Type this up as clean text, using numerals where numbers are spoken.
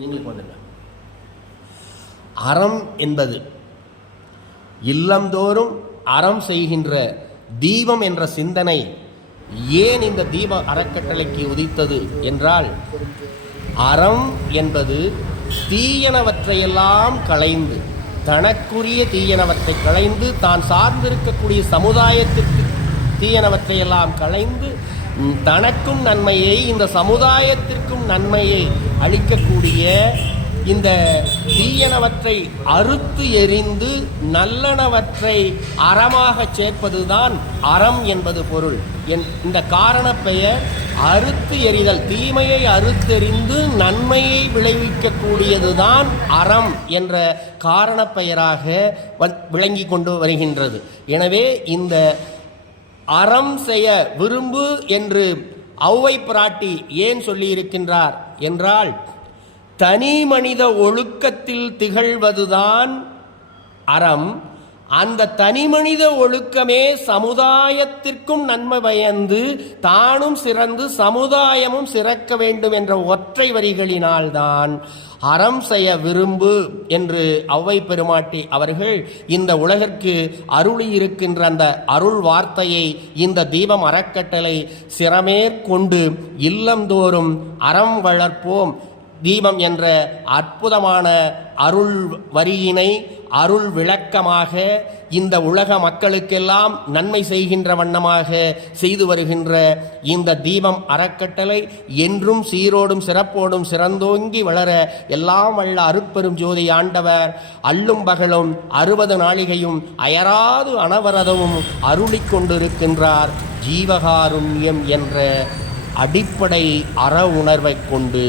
நீங்கள் பண்ணுங்க. அறம் என்பது இல்லந்தோறும் அறம் செய்கின்ற தீபம் என்ற சிந்தனை ஏன் இந்த தீப அறக்கட்டளைக்கு உதித்தது என்றால், அறம் என்பது தீயனவற்றையெல்லாம் களைந்து, தனக்குரிய தீயனவற்றை களைந்து, தான் சார்ந்திருக்கக்கூடிய சமுதாயத்திற்கு தீயனவற்றையெல்லாம் களைந்து, தனக்கும் நன்மையை இந்த சமுதாயத்திற்கும் நன்மையை அளிக்கக்கூடிய இந்த தீயனவற்றை அறுத்து எறிந்து நல்லனவற்றை அறமாக சேர்ப்பதுதான் அறம் என்பது பொருள். இந்த காரண பெயர் அறுத்து எறிதல், தீமையை அறுத்தெறிந்து நன்மையை விளைவிக்கக்கூடியதுதான் அறம் என்ற காரண பெயராக விளங்கி கொண்டு வருகின்றது. எனவே இந்த அறம் செய்ய விரும்பு என்று ஔவை பிராட்டி ஏன் சொல்லியிருக்கின்றார் என்றால், தனி மனித ஒழுக்கத்தில் திகழ்வதுதான் அறம். அந்த தனி மனித ஒழுக்கமே சமுதாயத்திற்கும் நன்மை பயந்து தானும் சிறந்து சமுதாயமும் சிறக்க வேண்டும் என்ற ஒற்றை வரிகளினால்தான் அறம் செய்ய விரும்பு என்று ஔவை பெருமாட்டி அவர்கள் இந்த உலகிற்கு அருளி இருக்கின்ற அந்த அருள் வார்த்தையை இந்த தீபம் அறக்கட்டளை சிறமேற்கொண்டு இல்லந்தோறும் அறம் வளர்ப்போம் தீபம் என்ற அற்புதமான அருள் வரியினை அருள் விளக்கமாக இந்த உலக மக்களுக்கெல்லாம் நன்மை செய்கின்ற வண்ணமாக செய்து வருகின்ற இந்த தீபம் அறக்கட்டளை என்றும் சீரோடும் சிறப்போடும் சிறந்தோங்கி வளர எல்லாம் வல்ல அருட்பெரும் ஜோதி ஆண்டவர் அல்லும் பகலும் 60 நாளிகையும் அயராது அனவரதமும் அருளிக் கொண்டிருக்கின்றார். ஜீவகாருண்யம் என்ற அடிப்படை அற உணர்வை கொண்டு